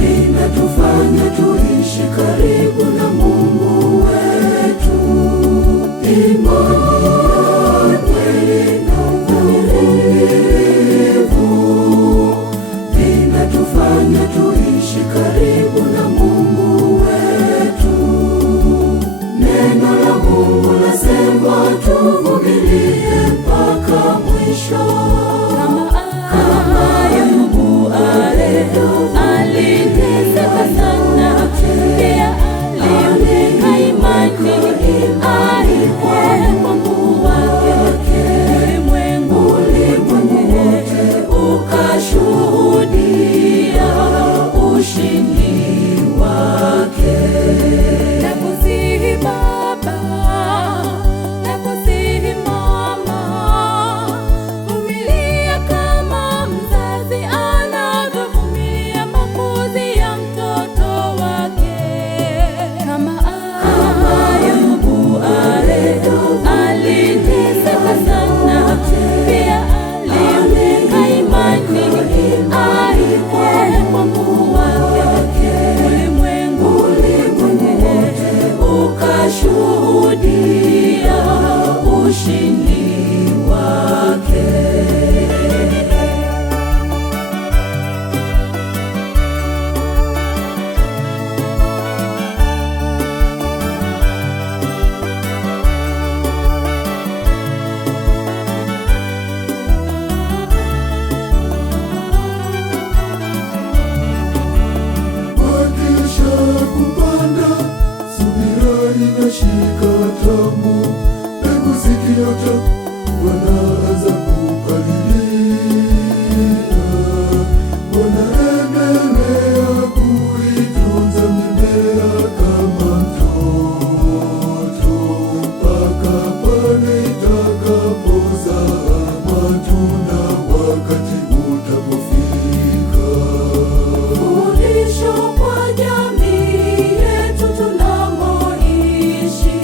vinatufanya tuishi karibu na Mungu wetu. Imani, kweli na uvumilivu vinatufanya tuishi karibu na Mungu wetu. Neno la Mungu lasema tuvumilie mpaka mwisho. Kama Ayubu aliteseka sana, pia aliweka imani kwa Mungu wake. Ulimwengu wote ukashuhudia ushindi wake. Nakusihi Baba, nakusihi Mama, vumilia kama mzazi anavyovumilia makuzi ya mtoto wake. Kama Ayubu aliteseka sana, pia aliweka imani kwa Mungu wake. Ulimwengu wote ukashuhudia ushindi wake. Wakisha kupanda, subira inashika tamu. Mbegu zikiota, wanaanza kupalilia, wanaendelea kuitunza mimea kama mtoto, mpaka pale itakapozaa matunda, wakati utapofika. Fundisho kwa jamii yetu tunamoishi,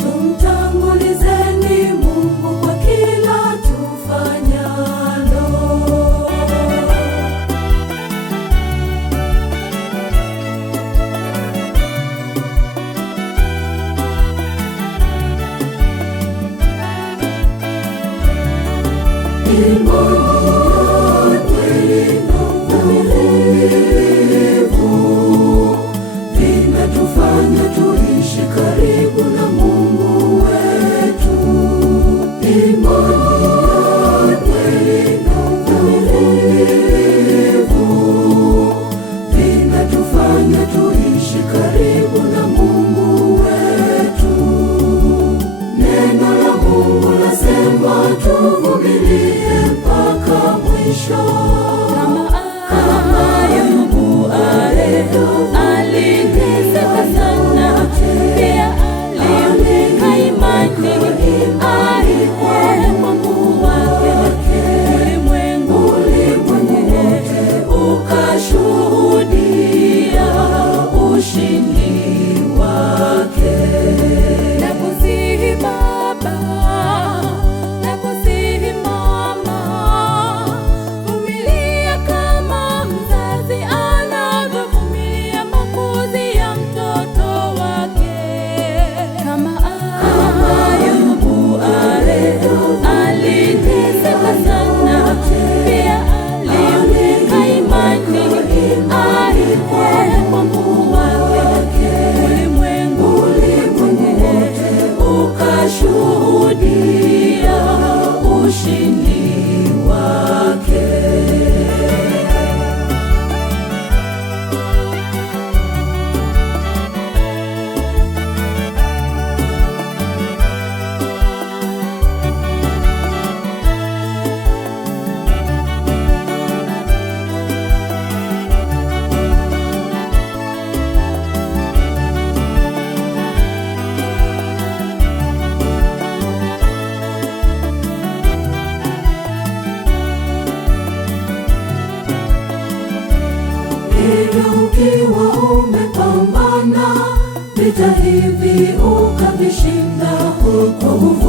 tumtangulizeni Mungu kwa kila tufanyalo. Imani, kweli na uvumilivu vinatufanya tuishi karibu na Mungu wetu. Imani, kweli na uvumilivu vinatufanya tuishi karibu na Mungu wetu. Neno la Mungu lasema tuvumilie mpaka mwisho. Kama Ayubu aliteseka sana, pia aliweka imani kwa Mungu wake. Ulimwengu wote ukashuhudia ushindi wake. Nakusihi Baba, nakusihi Mama, vumilia kama mzazi anavyovumilia makuzi ya mtoto wake. Kama Ayubu aliteseka sana, pia aliweka imani kwa Mungu wake. Ulimwengu wote ukashuhudia ushindi wake. Ukiwa umepambana vita hivi ukavishinda kwa nguvu